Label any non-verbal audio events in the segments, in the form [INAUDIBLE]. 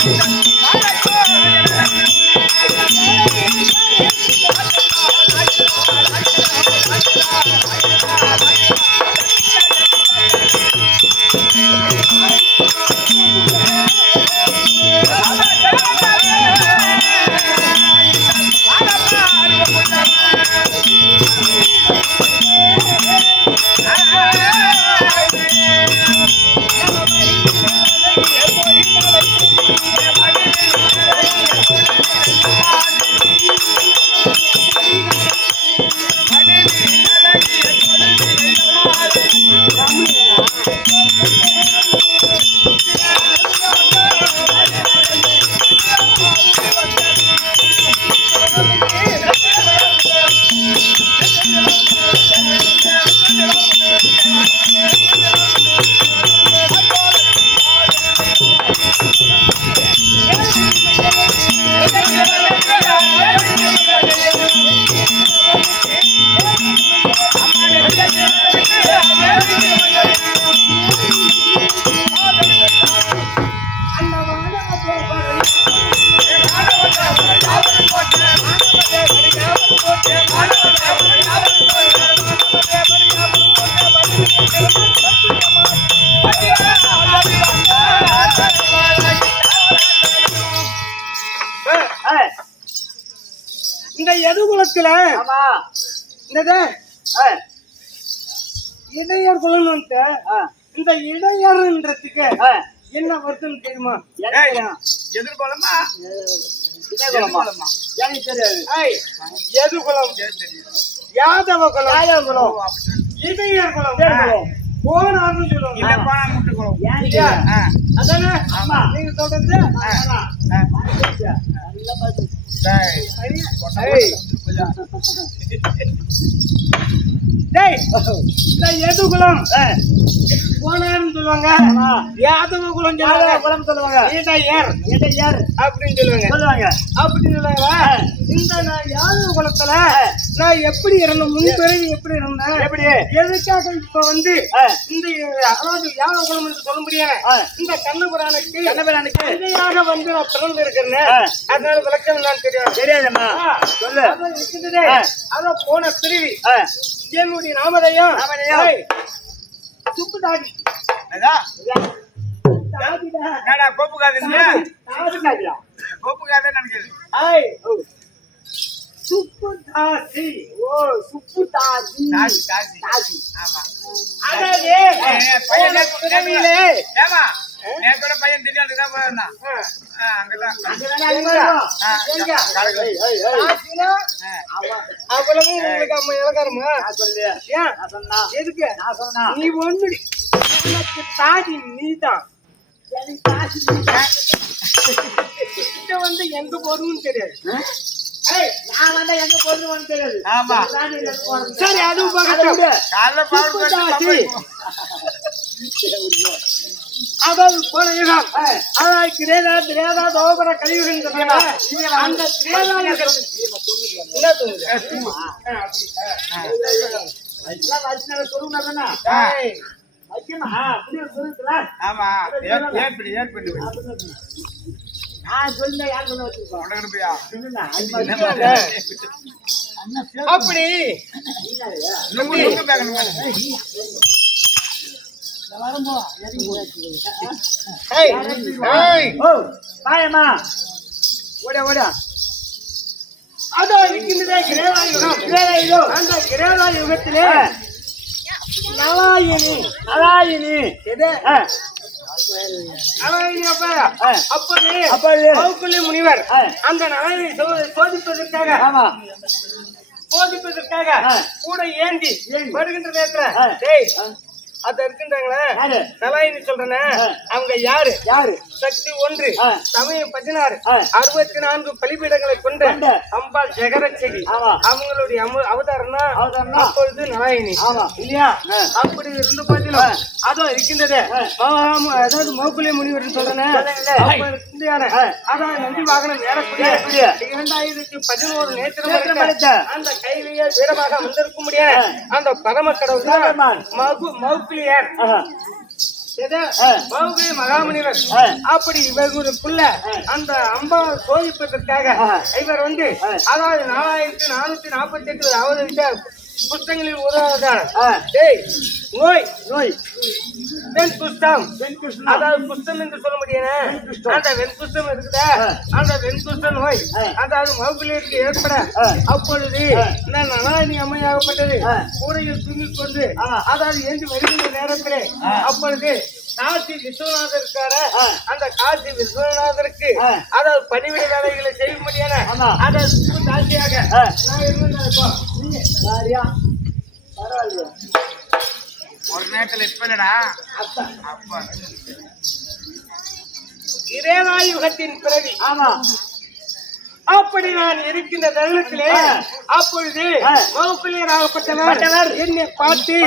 இந்த ஆ, இடையர் ஆ, இந்த இடையர்ன்றதுக்கு. என்ன வருதுன்னு தெரியுமா. எதிர்கொள்ளமா? எனக்கு தெரியாது. ஏய், எது குலம் யாதவ குலம் யாதவ குலம். இடையர் குலம். போனான்னு சொல்லுவாங்க. இல்ல போனா முட்டு அதானே? ஆமா. நீங்க சொல்றது. நல்லா. [LAUGHS] டேய், எது குலம் போனான்னு சொல்லுவாங்க. யாதவ குலம் சொல்லுவாங்க. குலம் சொல்லுவாங்க. இடையர் எதை யாரு அப்படின்னு சொல்லுவாங்க. சொல்லுவாங்க. அப்படின்னு சொல்லுவாங்க. இந்த நான் யாதவ குலத்துல நான் எப்படி இருந்தேன் முன்பிறகு எப்படி இருந்தேன் எப்படி எதுக்காக இப்ப வந்து இந்த அதாவது யாதவ குலம் என்று சொல்ல முடியாது. இந்த கண்ணபுரானுக்கு கண்ணபிரானுக்கு இடையாக வந்து நான் பிறந்து இருக்கிறேன். அதனால விளக்கம் நான் தெரியும் தெரியாதம்மா. சொல்லு அதான். ஆ. அதான் போன பிரிவி என்னுடைய நாமதயம் சுப்பு தாடி. என்னடா, கோப்பு காது. கோப்பு காதே நினைக்குது. சுப்பு தாசி ஓ சுப்பு தாசி தாசி, தாசி. தாசி ஆமா. ஏய், பையன் பிறவியிலே ஏம்மா, நேத்தோட பையன் திடீர்னு போயிருந்தான். அங்கதான். அவ்வளவு உங்களுக்கு அம்மா இலக்காரமா நான் சொன்னா. எதுக்கு நான் சொன்னா. நீ ஒண்ணுடி எனக்கு நீதான் தாசி நீ. இங்க வந்து எங்க போறதுன்னு தெரியாது. ஏய், நான் வந்தா எங்க உனக்கு தெரியாது. ஆமா. சரி, அதுவும். விடு. காலைல போன யுகம் ஏய், அதாவது கிரேதா திரேதா தோபர சொன்னாங்க. அந்த திரேதா சொல்லுங்க வைக்கணும். சொல்லுங்களா? ஆமா ஏற்பிடி, ஏற்பிடி. அப்படி. பாயம்மா. ஓட ஓட. அதோ இருக்கின்றதே கிரேதா யுகம் கிரேதா யுகம். அந்த கிரேதா யுகத்திலே ஆ. நலாயினி நலாயினி. எது? அப்போது கௌகுல்ய முனிவர். அந்த நலாயினை சோ- சோதிப்பதற்காக சோதிப்பதற்காக. கூட ஏந்தி. வருகின்ற நேரத்துல. அத இருக்கின்றாங்களே நலாயினி சொல்றேனே. அவங்க யாரு யாரு சக்தி ஒன்று. சமயம் பதினாறு. அறுபத்தி நான்கு பலிபீடங்களை கொண்ட. அம்பாள் ஜெகரட்சகி. அவங்களுடைய அவதாரம்னா? அப்பொழுது நலாயினி. இல்லையா. அப்படி இருந்த போதிலும் அதோ இருக்கின்றது. மகா- அதாவது மௌக்குலிய முனிவர் சொல்றேன். அதான் நந்தி வாகனம் ஏறக்கூடிய. இரண்டாயிரத்தி பதினோரு நேத்திரம். அந்த கையிலேயே வீரமாக வந்திருக்க முடியாது அந்த பரம கடவுள் சிவபெருமான். மகு- ஆ. மௌகுலி மகாமுனிவர். அப்படி இவர்களுக்குள்ள அந்த அம்பா சோதிப்பதற்காக. இவர் வந்து. அதாவது நாலாயிரத்தி நானூத்தி நாற்பத்தி எட்டு அவதரித்த புத்தகங்களில் உருவாவதான ஆ. டேய் நோய் நோய் வெண் குஷ்டம் வெண் கிருஷ்ணா. அதாவது குஷ்டம் என்று சொல்ல முடியாது. அந்த வெண்குஷ்டம் இருக்குதா. அந்த வெண்குஷ்ட நோய். அதாவது மௌகுலியருக்கு ஏற்பட. அப்பொழுது. நான் நலாயினி அம்மையாகப்பட்டது. கூரையில் தூங்கிக் கொண்டு. அதாவது ஏந்தி வருகின்ற நேரத்திலே. அப்பொழுது காசி விஸ்வநாதர் இருக்காரு. அந்த காசி விஸ்வநாதருக்கு. அதாவது பணிவிட வேலைகளை செய்ய முடியாது. அதை பரவாயில்லையா. ஒரு நேரத்துல இப்ப இல்லடா. அப்பா. அப்பா. இறைவாயுகத்தின் பிறவி. ஆமா. அப்படி நான் இருக்கின்ற தருணத்திலே. அப்பொழுது. வகுப்பிலேயர் ஆகப்பட்டவர் பட்டவர். என்னை பார்த்து.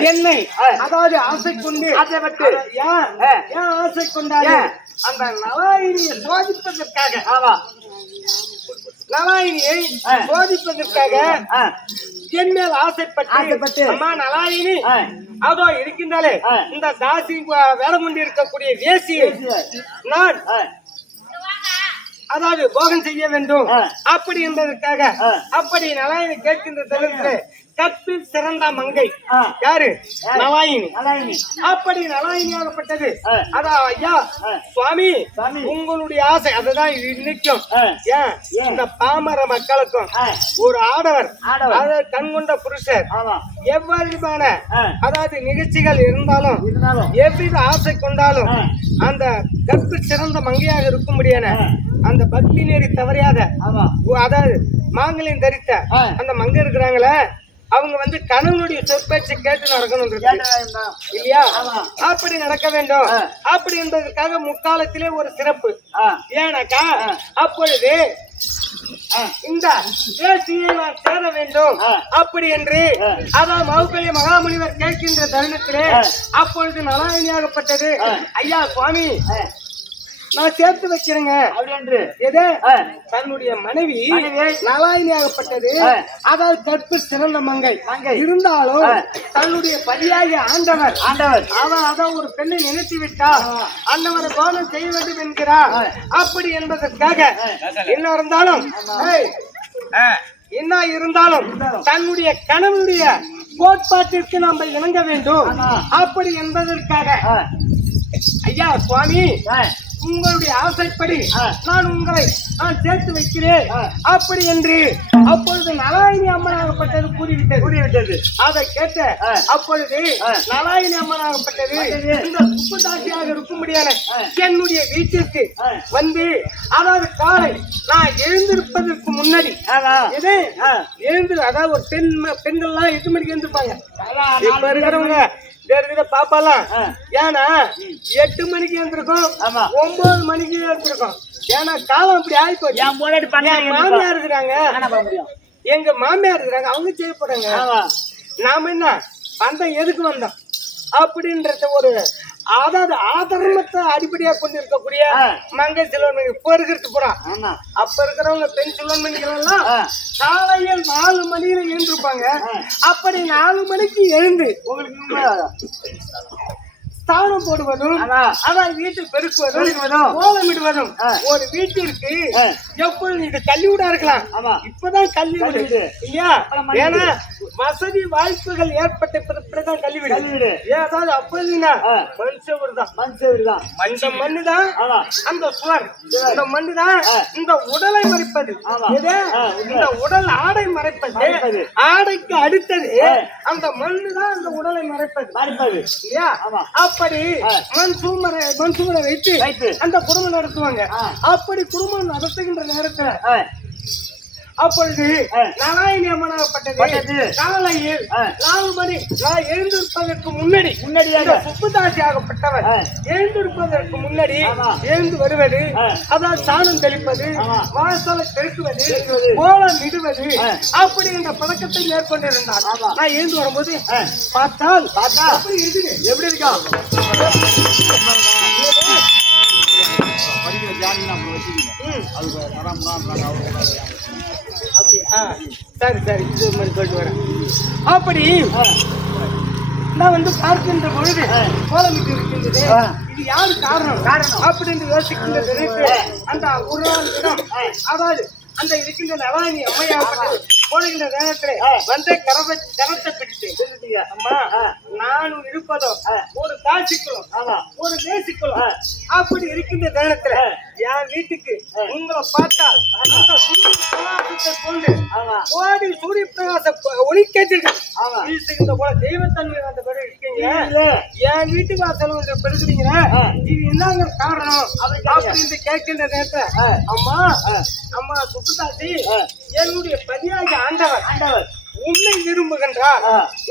என்னை. அதாவது ஆசை கொண்டு ஆசைப்பட்டு. ஏன். ஏன் ஆசை கொண்டாரு? அந்த நலாயினியை சோதிப்பதற்காக ஆமா நலாயினியை. சோதிப்பதற்காக. என் மேல் ஆசைப்பட்டு. அம்மா நலாயினி. அதோ இருக்கின்றாலே. இந்த தாசி வ- வேலை கொண்டு இருக்கக்கூடிய வேசியை நான். அதாவது போகம் செய்ய வேண்டும். அப்படி என்பதற்காக. அப்படி நலாயினி கேட்கின்ற தருணத்தில் கற்பில் சிறந்த மங்கை. யாரு? நலாயினி அப்படி நலாயினியாகப்பட்டது. அதான் ஐயா. சுவாமி. உங்களுடைய ஆசை அதுதான் ஆ. ஏன்? இந்த பாமர மக்களுக்கும். ஒரு ஆடவர். அதாவது கண் கொண்ட புருஷர் ஆ. அதாவது நிகழ்ச்சிகள் இருந்தாலும் எவ்வித ஆசை கொண்டாலும். அந்த கற்பு சிறந்த மங்கையாக இருக்கும்படியான ஆ. அந்த பக்தி நெறி தவறியாத அதாவது மாங்கல்யம் தரித்த. அந்த மங்கை இருக்கிறாங்களே அவங்க வந்து கணவனுடைய சொற்பேச்சை கேட்டு நடக்கணும் இல்லையா. அப்படி நடக்க வேண்டும். அப்படி என்பதற்காக முக்காலத்திலே ஒரு சிறப்பு ஆ. அப்பொழுது. இந்த தேசியை நான் சேர வேண்டும். அப்படி என்று. அதான் மௌக்கலிய மகாமுனிவர் கேட்கின்ற தருணத்திலே. அப்பொழுது நலாயினியாகப்பட்டது ஆ. ஐயா சுவாமி. நான் சேர்த்து வைக்கிறேங்க அப்படி என்று எது. தன்னுடைய மனைவி. நலாயினியாகப்பட்டது. அதாவது கற்பு சிறந்த மங்கை. இருந்தாலும். தன்னுடைய பதியாகிய ஆண்டவர் ஆண்டவர் அவன் அதான் ஒரு பெண்ணை நினைத்து விட்டார் ஆ. அன்னவரை கோலம் செய்ய வேண்டும் என்கிறார். அப்படி என்பதற்காக. என்ன இருந்தாலும் என்ன இருந்தாலும். தன்னுடைய கணவனுடைய கோட்பாட்டிற்கு நாம் இணங்க வேண்டும். அப்படி என்பதற்காக. ஐயா சுவாமி. உங்களுடைய ஆசைப்படி. நான் உங்களை நான் சேர்த்து வைக்கிறேன். அப்படி என்று அப்பொழுது நலாயினி அம்மனாகப்பட்டது கூறிவிட்டது கூடிவிட்டது அதை கேட்ட. அப்பொழுது. நலாயினி அம்மனாகப்பட்டது பட்டது. இந்த சுப்புதாசியாக இருக்கும்படியான. என்னுடைய வீட்டிற்கு. வந்து அதாவது காலை நான் எழுந்திருப்பதற்கு முன்னாடி ஆ. எழுந்து அதாவது ஒரு பெண் பெண்கள்லாம் எட்டு மணிக்கு எழுந்திருப்பாங்க இப்ப இருக்கிறவங்க வித பாப்பாலாம். ஏன்னா எட்டு மணிக்கு எழுந்திருக்கும். ஒன்பது மணிக்கு எழுந்திருக்கும். ஏன்னா காலம் அப்படி என் பண்ண மாமியார் இருக்கிறாங்க. எங்க மாமியார் இருக்கிறாங்க. அவங்க செய்ய போறாங்க ஆமா. நாம என்ன? வந்தோம் எதுக்கு வந்தோம்? அப்படின்றத ஒரு அதாவது ஆதர்மத்தை அடிப்படையா கொண்டு இருக்கக்கூடிய. மங்கை செல்வன் இப்ப இருக்கிறது ஆமா அப்ப இருக்கிறவங்க பெண் ஆ. காலையில் நாலு மணியில எழுந்திருப்பாங்க. அப்படி நாலு மணிக்கு எழுந்து உங்களுக்கு ஸ்தானம் போடுவதும் ஆமா. அதான் வீட்டை பெருக்குவதும். கோலமிடுவதும். ஒரு வீட்டிற்கு. எப்பொழுது இது கல்வி வீடா இருக்கலாம். இப்பதான் கல்வி கல்வி வீடு வீடு. இல்லையா மண் ஏன்னா வசதி வாய்ப்புகள் ஏற்பட்ட பிறகுதான் கல்வி வீடு கல்வி ஆ. மனுஷ வீடு தான் மனுஷன் தான் அந்த மண்ணு தான் அந்த சுவர் இந்த மண்ணு தான். இந்த உடலை மறைப்பது. இந்த உடல் ஆடை மறைப்பது. ஆடைக்கு அடுத்தது. அந்த மண்ணு தான் அந்த உடலை மறைப்பது மறுப்பது இல்லையா. அப்படி ஆ. மண் சூமரை மண் சூமரை வைத்து. அந்த குடும்பம் நடத்துவாங்க. அப்படி குடும்பம் நடத்துகின்ற நேரத்துல. அப்பொழுது. நாராயணி அம்மனாகப்பட்டது பட்டது. காலையில். நாலு மணி நான் எழுந்திருப்பதற்கு முன்னாடி முன்னாடியாக. இந்த சுப்புதாசி ஆகப்பட்டவர். எழுந்திருப்பதற்கு முன்னாடி. எழுந்து வருவது. அதாவது சாணம் தெளிப்பது. வாசலை பெருக்குவது. கோலம் இடுவது. அப்படி என்ற பழக்கத்தை மேற்கொண்டிருந்தார். நான் எழுந்து வரும்போது. பார்த்தால் பார்த்தா இருக்குது எப்படி இருக்கா ம். அப்படி ஆ சரி சரி. இது மாதிரி சொல்லிட்டு வரேன். அப்படி நான் வந்து பார்க்கின்ற பொழுது கோலமிட்டு இருக்கின்றது. இது யாரு காரணம்? காரணம். அப்படின்னு யோசிக்கின்ற அந்த ஒரு அதாவது அந்த இருக்கின்ற நவானி அம்மையாகப்பட்டது போடுகின்ற நேரத்திலே வந்து கரவை கரத்தை பிடித்து அம்மா நானும் இருப்பதோ ஒரு காசிக்குளம் ஒரு தேசிக்குளம் அப்படி இருக்கின்ற நேரத்துல என் வீட்டுக்கு உங்களை பிரகாசத்தை கொண்டு கோடி சூரிய பிரகாச ஒளி கேட்டு ஆமா. வீசுகின்ற போல தெய்வத்தன்மை அந்த பேர் இருக்கீங்க. என் வீட்டு வாசல் வந்து பெருசுறீங்களா ஆ. இது என்னங்க காரணம். அப்படின்னு கேட்கின்ற நேரத்துல ஆ. அம்மா. அம்மா சுப்புதாசி. என்னுடைய பதியாகி ஆண்டவர் ஆண்டவர் உன்னை விரும்புகின்றார்.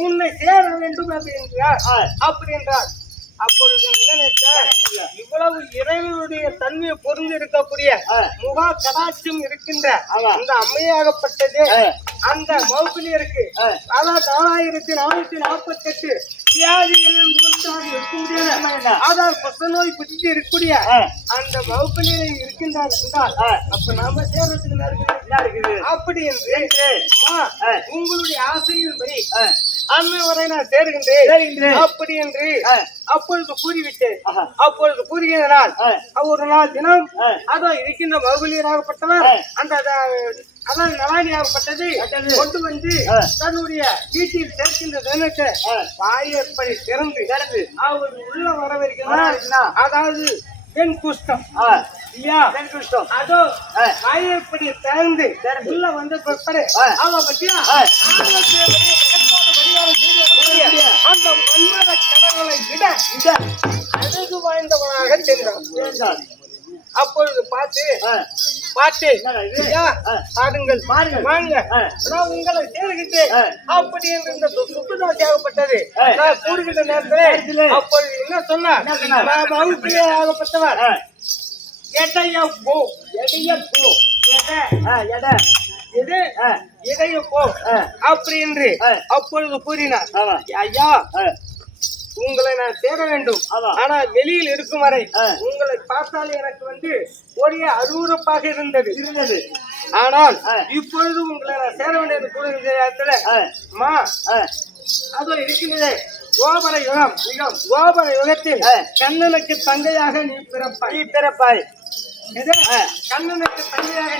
உன்னை சேர வேண்டும் அப்படின்றார் ஆ. அப்படி என்றார் அப்பொழுது நான் என்ன நினைச்சேன் இவ்வளவு இறைவனுடைய தன்மையை பொருந்து இருக்கக்கூடிய. முகா கடாட்சியம் இருக்கின்ற. அந்த அம்மையாகப்பட்டது. அந்த. அதாவது நாலாயிரத்தி நானூத்தி நாற்பத்தி எட்டு வியாதிகளில் ஒன்றாக இருக்க முடியாது என்ன? அதாவது கொச நோய் பிடிச்சு இருக்கக்கூடிய. அந்த வகுப்பிலே இருக்கின்றார் என்றால். அப்ப நாம இருக்குது அப்படி என்று. உங்களுடைய ஆசையின்படி. அன்னை வரை நான் சேருகின்றேன். அப்படி என்று. அப்பொழுது கூறிவிட்டேன். அப்பொழுது கூறுகிற நாள். ஒரு நாள் தினம். அதோ இருக்கின்ற மகுலியராகப்பட்டவர் ஆ. அந்த அத- அதான் நவானியாகப்பட்டது பட்டது. கொண்டு வந்து. தன்னுடைய வீட்டில் சேர்க்கின்ற தினத்தை. வாயப்படி திறந்து திறந்து. அவர் உள்ள வர வரவிருக்கிறார். அதாவது பெண் குஷ்டம் பெண் கிறிஸ்தவம் அதோ. வாயப்படி திறந்து. உள்ள வந்த பிற்பாடு ஆ. அவ பத்தியா அந்த மன்மத கடவுளை விட அழகு வாய்ந்தவனாக. அப்பொழுது பார்த்து? ஐயா, ஆ. பாருங்கள் பாருங்கள். வாங்க. நான் உங்களை சேர்கின்றேன் ஆ. அப்படி என்று இந்த ஆ. நான் கூறுகின்ற நேரத்திலே. அப்பொழுது என்ன சொன்னார்? நான் வகுப்பிலே ஆகப்பட்டவர் ஆ. எடைய போ எடைய போ. எடை ஆ. இடைய போ ஆ. அப்படி என்று ஆ. அப்பொழுது கூறினார். ஐயா. உங்களை நான் தேட வேண்டும். ஆனா வெளியில் இருக்கும் வரை. உங்களை பார்த்தால் எனக்கு வந்து ஒரே அருவருப்பாக இருந்தது இருந்தது ஆனால். இப்பொழுது உங்களை நான் சேர வேண்டியது கூறுகின்ற நேரத்துல ஆ. அதோ இருக்கின்றதே கோபர யுகம் யுகம் கோபர யுகத்தில். கண்ணனுக்கு தங்கையாக நீ பிறப்பாய் நீ பிறப்பாய்? கண்ணனுக்கு தங்கையாக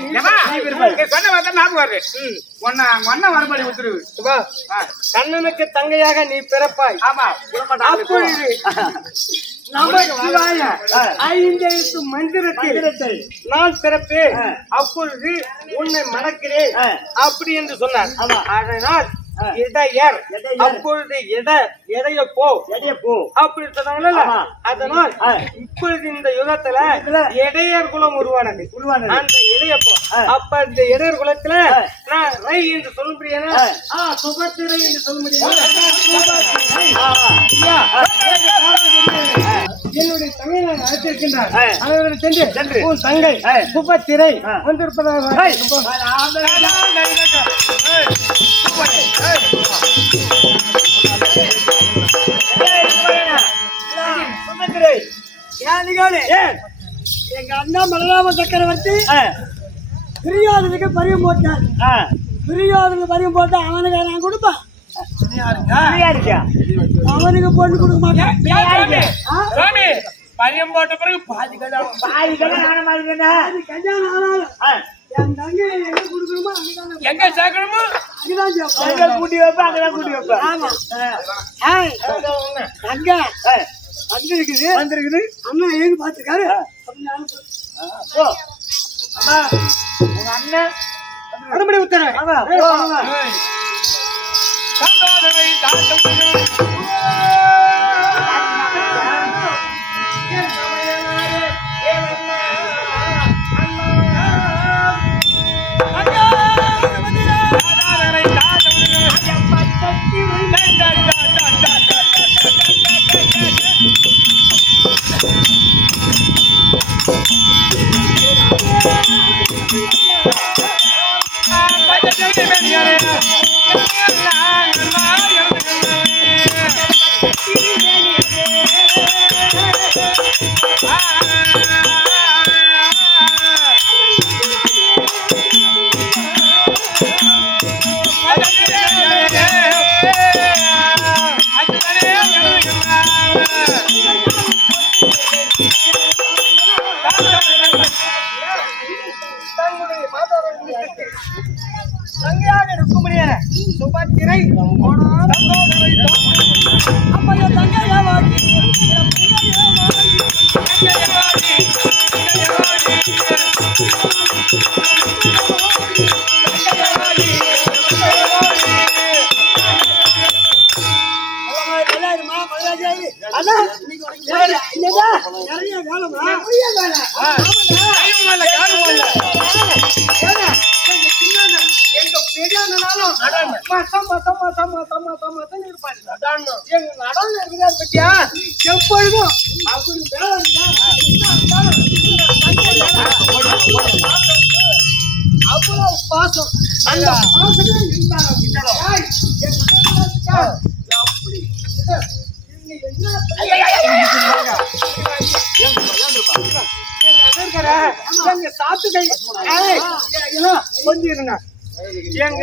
நீ பிறப்பாய். ஆமா. அப்பொழுது நமச்சிவாய. ஐந்தெழுத்து மந்திரத்தை. நான் பிறப்பேன். அப்பொழுது உன்னை மறக்கிறேன் ஆ. அப்படி என்று சொன்னார். அதனால். இடையர். அப்பொழுது எட எடைய போ எடைய போ. அப்படி சொன்னாங்கல்ல. அதனால். இப்பொழுது இந்த யுகத்துல இடையர் குலம் உருவானது உருவானது. அந்த இடைய போ. அப்ப இந்த இடையர் குலத்துல. நான் ரை என்று சொல்ல. ஆ சுபத்திரை என்று சொல்ல. ஐயா, என்னுடைய நான் அழைத்திருக்கின்றார். அவர்கள் சென்று. உன் தங்கை ஆ. வந்திருப்பதாக? எங்க அண்ணா மலராம சக்கரவர்த்தி. பிரியாதனுக்கு பரியம் போட்டார். பிரியாதனுக்கு பரியம் போட்டா அவனுக்கு நான் கொடுப்பேன்? அவனுக்கு பொண்ணு கொடுக்க மாட்டேன். பையன் போட்ட பிறகு பாதி கல்யாணம். பாதி கல்யாணம் கல்யாணம் ஆனாலும். என் தங்கை எங்க கொடுக்கணுமோ எங்க சேர்க்கணுமோ. எங்க கூட்டி வைப்பேன், அங்கதான் கூட்டி வைப்பேன். ஆமா. ஆ. ஏய், தங்க. ஆ. வந்திருக்குது. வந்திருக்குது. அண்ணா ஏங்க பாத்துக்காரு ஆ. போ. அம்மா, உங்க அண்ணன். மறுபடி உத்தரவு. ஆமா, ஏய், தாண்டும் மசம், மசம், மசம், மசம், மசம், மசம்னு இருப்பாரு. எங்க நடவுல இருக்கிறார் பத்தியா? எப்பொழுதும் தங்கை அவ்வளவு பாசம் அந்த பாசமே இருந்தாங்க அப்படி என்ன எங்க எங்க கொஞ்சம் இருங்க எங்க?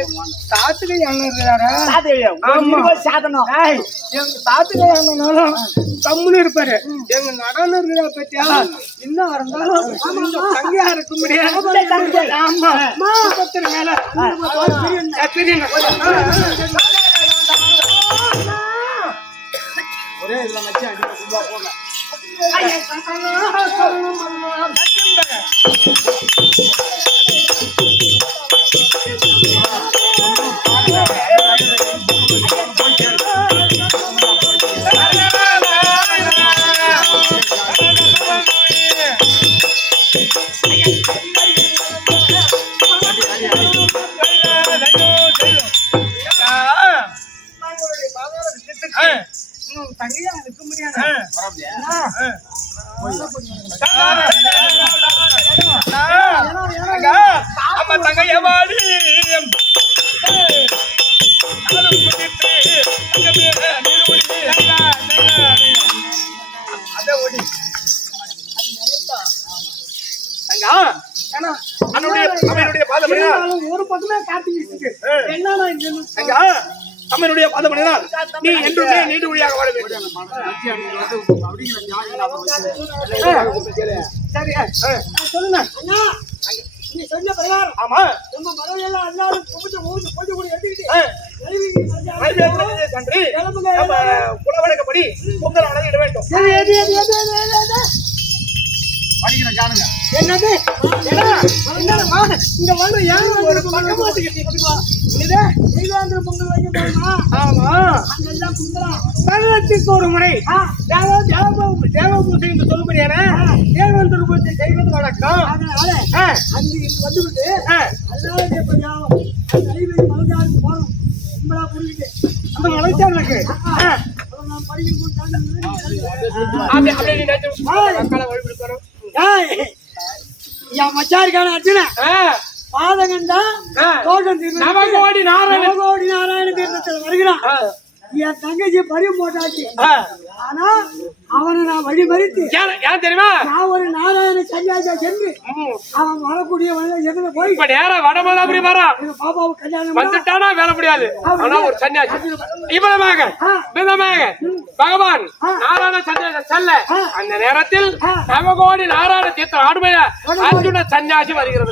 ஒரு. இருபது சாதனம். எங்க தாத்துக்கை அண்ணனாலும் கம்முன்னு இருப்பாரு எங்க நடன இருக்கிற பத்தியா இன்னும் இருந்தாலும் தங்கையா இருக்க முடியாது. ஆமா மேல ஏ, பிரியுங்க. ஐயா, சரணம், சரணம், 哎呀、அம்மனுடைய பாதம் நீ என்றுமே நீண்டு ஒளியாக வாழ வேண்டும் சொல்லுங்க நீ சொன்ன பிரகாரம் ஆமா நம்ம மனைவியெல்லாம் எல்லாரும் கும்பிட்டு ஊருக்கு போட்டு கூட எடுத்துக்கிட்டு கிளம்புங்க. நம்ம குலவழக்கப்படி பொங்கல் இட வேண்டும் படிக்கிறேன் ஜானுங்க. என்னது? என்ன? என்னடா, இங்க வந்து ஏன் ஒரு பக்கமா இதே தெய்வாந்திர பொங்கல் வைக்க போறோமா ஆமா. அங்க எல்லாம் கும்பலாம் வருடத்திற்கு ஒரு முறை தேவ தேவ தேவ பூஜை என்று சொல்லும்படியான தேவந்தர் பூஜை செய்வது வழக்கம் அதனால அங்க இங்க வந்து விட்டு அதனால ஞாபகம் அந்த நெய்வேலி மலைஞ்சாருக்கு போறோம். கும்பலா புரிஞ்சுட்டு அந்த மலைச்சாரனுக்கு என் மச்சா இருக்கான அர்ஜுன பாதகன் தான் நவகோடி நாராயணன். நவகோடி நாராயண தீர்த்தத்தில் வருகிறான். என் தங்கச்சி பறி போட்டாச்சு. ஆனா அவனை நான் வழி மறித்து ஏன் தெரியுமா? நான் ஒரு நாராயண சன்னியாசா சென்று அவன் வரக்கூடிய எதுல போய் இப்ப நேரா வடமலாபுரி எங்க பாப்பாவை கல்யாணம் வந்துட்டானா வேலை முடியாது. ஆனா ஒரு சன்னியாசி. இவ்வளவாக விதமாக பகவான் நாராயண சன்னியாசி செல்ல. அந்த நேரத்தில் நவகோடி நாராயண தீர்த்தம் ஆடுமைய? அர்ஜுன சன்னியாசி வருகிறது.